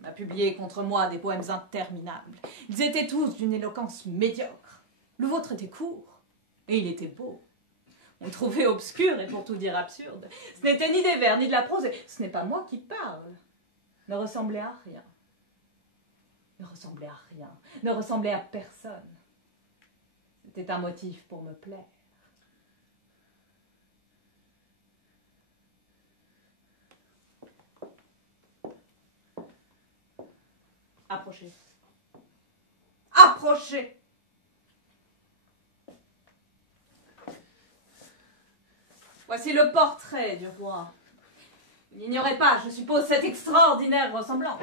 On a publié contre moi des poèmes interminables. Ils étaient tous d'une éloquence médiocre. Le vôtre était court, et il était beau. On le trouvait obscur et pour tout dire absurde. Ce n'était ni des vers, ni de la prose, et ce n'est pas moi qui parle. Ne ressemblait à rien. Ne ressemblait à rien. Ne ressemblait à personne. C'était un motif pour me plaire. Approchez. Approchez! Voici le portrait du roi. Vous n'ignorez pas, je suppose, cette extraordinaire ressemblance.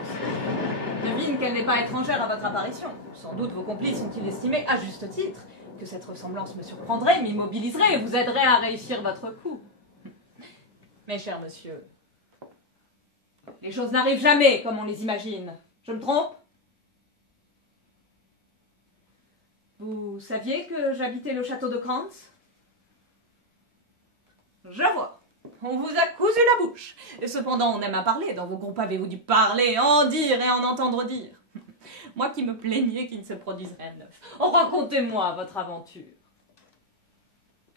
Je devine qu'elle n'est pas étrangère à votre apparition. Sans doute vos complices ont-ils estimé, à juste titre, que cette ressemblance me surprendrait, m'immobiliserait et vous aiderait à réussir votre coup. Mais cher monsieur, les choses n'arrivent jamais comme on les imagine. Je me trompe? Vous saviez que j'habitais le château de Krantz? Je vois. On vous a cousu la bouche. Et cependant, on aime à parler. Dans vos groupes, avez-vous dû parler, en dire et en entendre dire? Moi qui me plaignais qu'il ne se produise rien de neuf. Oh, racontez-moi votre aventure.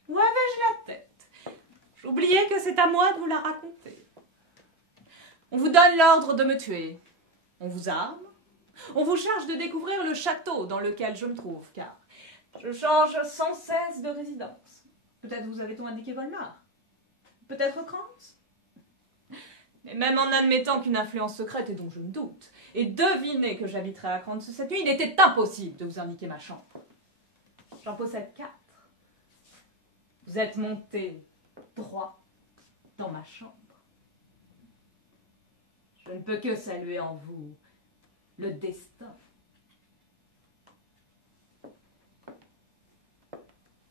Où avais-je la tête? J'oubliais que c'est à moi de vous la raconter. On vous donne l'ordre de me tuer. On vous arme. On vous charge de découvrir le château dans lequel je me trouve, car je change sans cesse de résidence. Peut-être vous avez-on indiqué Volmar? Peut-être Krantz? Mais même en admettant qu'une influence secrète, et dont je me doute, et devinez que j'habiterai à Krantz cette nuit, il était impossible de vous indiquer ma chambre. J'en possède 4. Vous êtes monté droit dans ma chambre. Je ne peux que saluer en vous le destin.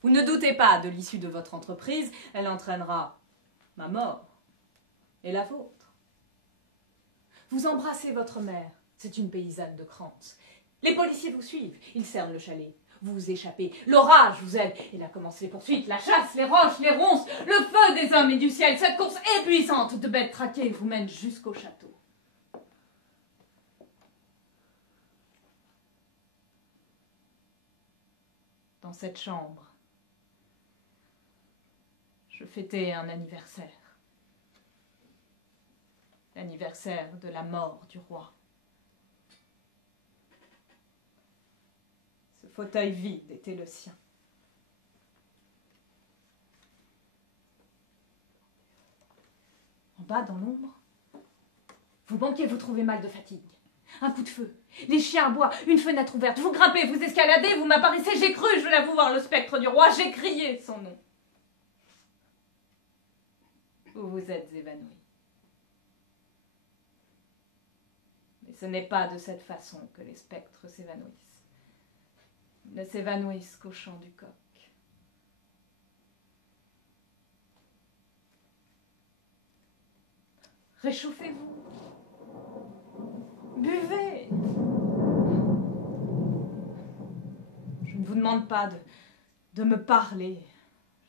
Vous ne doutez pas de l'issue de votre entreprise, elle entraînera ma mort et la vôtre. Vous embrassez votre mère, c'est une paysanne de Krantz. Les policiers vous suivent, ils cernent le chalet. Vous vous échappez, l'orage vous aide, et là commencent les poursuites, la chasse, les roches, les ronces, le feu des hommes et du ciel. Cette course épuisante de bêtes traquées vous mène jusqu'au château. Dans cette chambre, je fêtais un anniversaire. L'anniversaire de la mort du roi. Ce fauteuil vide était le sien. En bas, dans l'ombre, vous manquez, vous trouvez mal de fatigue. Un coup de feu, les chiens aboient, une fenêtre ouverte, vous grimpez, vous escaladez, vous m'apparaissez, j'ai cru, je l'avoue, voir le spectre du roi, j'ai crié son nom. Vous vous êtes évanoui. Mais ce n'est pas de cette façon que les spectres s'évanouissent. Ils ne s'évanouissent qu'au chant du coq. Réchauffez-vous. Buvez. Je ne vous demande pas de me parler.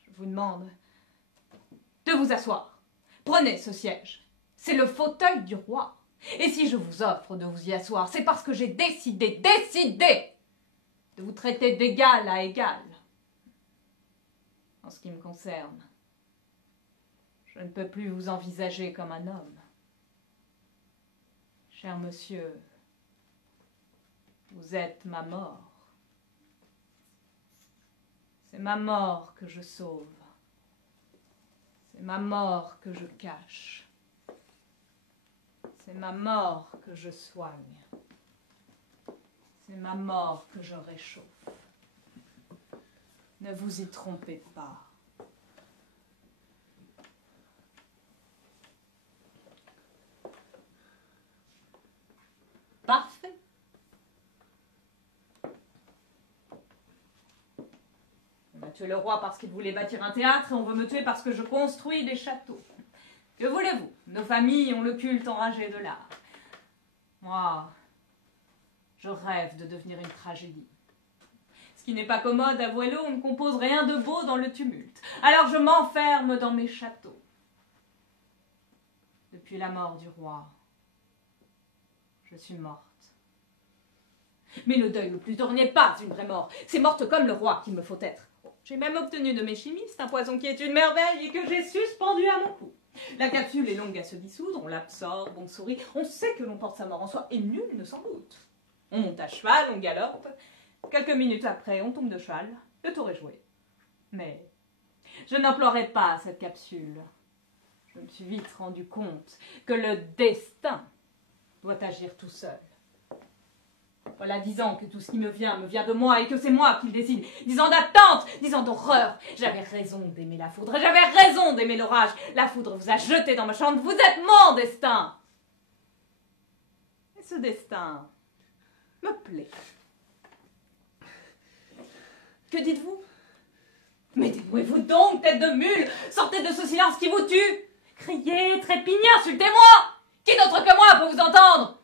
Je vous demande de vous asseoir. Prenez ce siège. C'est le fauteuil du roi. Et si je vous offre de vous y asseoir, c'est parce que j'ai décidé de vous traiter d'égal à égal. En ce qui me concerne, je ne peux plus vous envisager comme un homme. Cher monsieur, vous êtes ma mort. C'est ma mort que je sauve. C'est ma mort que je cache. C'est ma mort que je soigne. C'est ma mort que je réchauffe. Ne vous y trompez pas. Parfait. On a tué le roi parce qu'il voulait bâtir un théâtre et on veut me tuer parce que je construis des châteaux. Que voulez-vous? Nos familles ont le culte enragé de l'art. Moi, je rêve de devenir une tragédie. Ce qui n'est pas commode, avouez-le, on ne compose rien de beau dans le tumulte. Alors je m'enferme dans mes châteaux. Depuis la mort du roi, Je suis morte. Mais le deuil le plus dur n'est pas une vraie mort. C'est morte comme le roi qu'il me faut être. J'ai même obtenu de mes chimistes un poison qui est une merveille et que j'ai suspendu à mon cou. La capsule est longue à se dissoudre, on l'absorbe, on sourit, on sait que l'on porte sa mort en soi et nul ne s'en doute. On monte à cheval, on galope. Quelques minutes après, on tombe de cheval. Le tour est joué. Mais je n'implorais pas cette capsule. Je me suis vite rendu compte que le destin doit agir tout seul. Voilà 10 ans que tout ce qui me vient de moi et que c'est moi qui le décide. 10 ans d'attente, 10 ans d'horreur. J'avais raison d'aimer la foudre, j'avais raison d'aimer l'orage. La foudre vous a jeté dans ma chambre, vous êtes mon destin. Et ce destin me plaît. Que dites-vous? Mais dénouez-vous donc, tête de mule, sortez de ce silence qui vous tue. Criez, trépignez, insultez-moi. Qui d'autre que moi peut vous entendre?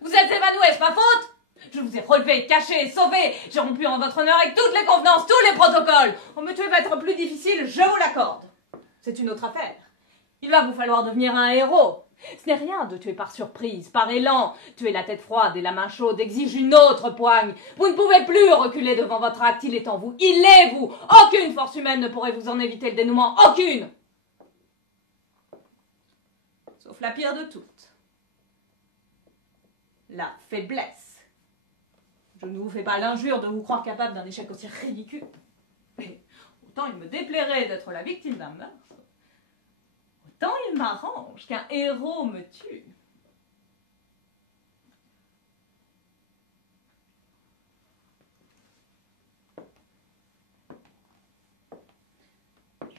Vous êtes évanoui, est-ce ma faute? Je vous ai relevé, caché, sauvé. J'ai rompu en votre honneur avec toutes les convenances, tous les protocoles. Oh, me tuer va être plus difficile, je vous l'accorde. C'est une autre affaire. Il va vous falloir devenir un héros. Ce n'est rien de tuer par surprise, par élan. Tuer la tête froide et la main chaude exige une autre poigne. Vous ne pouvez plus reculer devant votre acte, il est en vous. Il est vous. Aucune force humaine ne pourrait vous en éviter le dénouement. Aucune. Sauf la pire de toutes. La faiblesse. Je ne vous fais pas l'injure de vous croire capable d'un échec aussi ridicule. Mais autant il me déplairait d'être la victime d'un meurtre, autant il m'arrange qu'un héros me tue.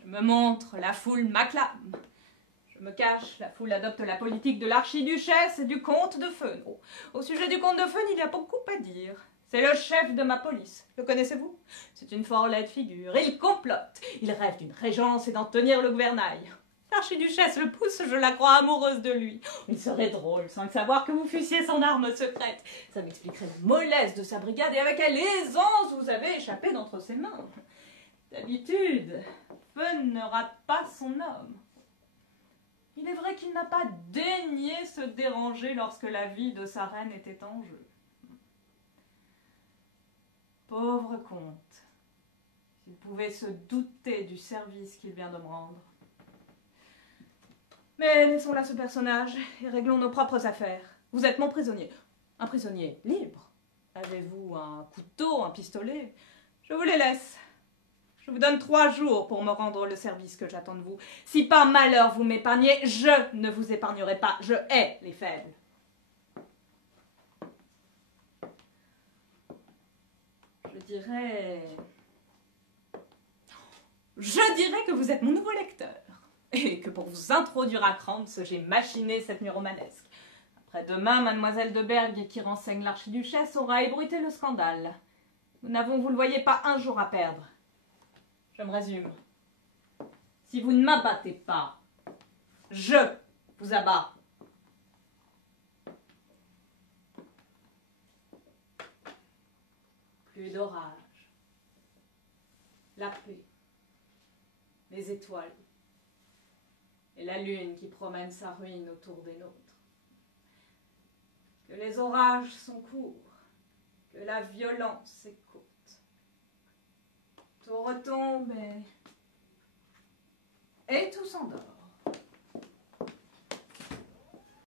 Je me montre, la foule m'acclame. Je me cache, la foule adopte la politique de l'archiduchesse et du comte de Feun. Oh, au sujet du comte de Feun, il y a beaucoup à dire. C'est le chef de ma police. Le connaissez-vous? C'est une fort laide figure. Il complote. Il rêve d'une régence et d'en tenir le gouvernail. L'archiduchesse le pousse, je la crois amoureuse de lui. Il serait drôle, sans le savoir, que vous fussiez son arme secrète. Ça m'expliquerait la mollesse de sa brigade et avec quelle aisance vous avez échappé d'entre ses mains. D'habitude, Feun ne rate pas son homme. Il est vrai qu'il n'a pas daigné se déranger lorsque la vie de sa reine était en jeu. Pauvre comte, s'il pouvait se douter du service qu'il vient de me rendre. Mais laissons là ce personnage et réglons nos propres affaires. Vous êtes mon prisonnier. Un prisonnier libre. Avez-vous un couteau, un pistolet? Je vous les laisse. Je vous donne 3 jours pour me rendre le service que j'attends de vous. Si par malheur vous m'épargnez, je ne vous épargnerai pas. Je hais les faibles. Je dirais que vous êtes mon nouveau lecteur. Et que pour vous introduire à Krantz, j'ai machiné cette nuit romanesque. Après-demain, mademoiselle de Berg, qui renseigne l'archiduchesse, aura ébruité le scandale. Nous n'avons, vous le voyez, pas un jour à perdre. Je me résume. Si vous ne m'abattez pas, je vous abats. Plus d'orage. La paix. Les étoiles. Et la lune qui promène sa ruine autour des nôtres. Que les orages sont courts. Que la violence est courte. Tout retombe et tout s'endort.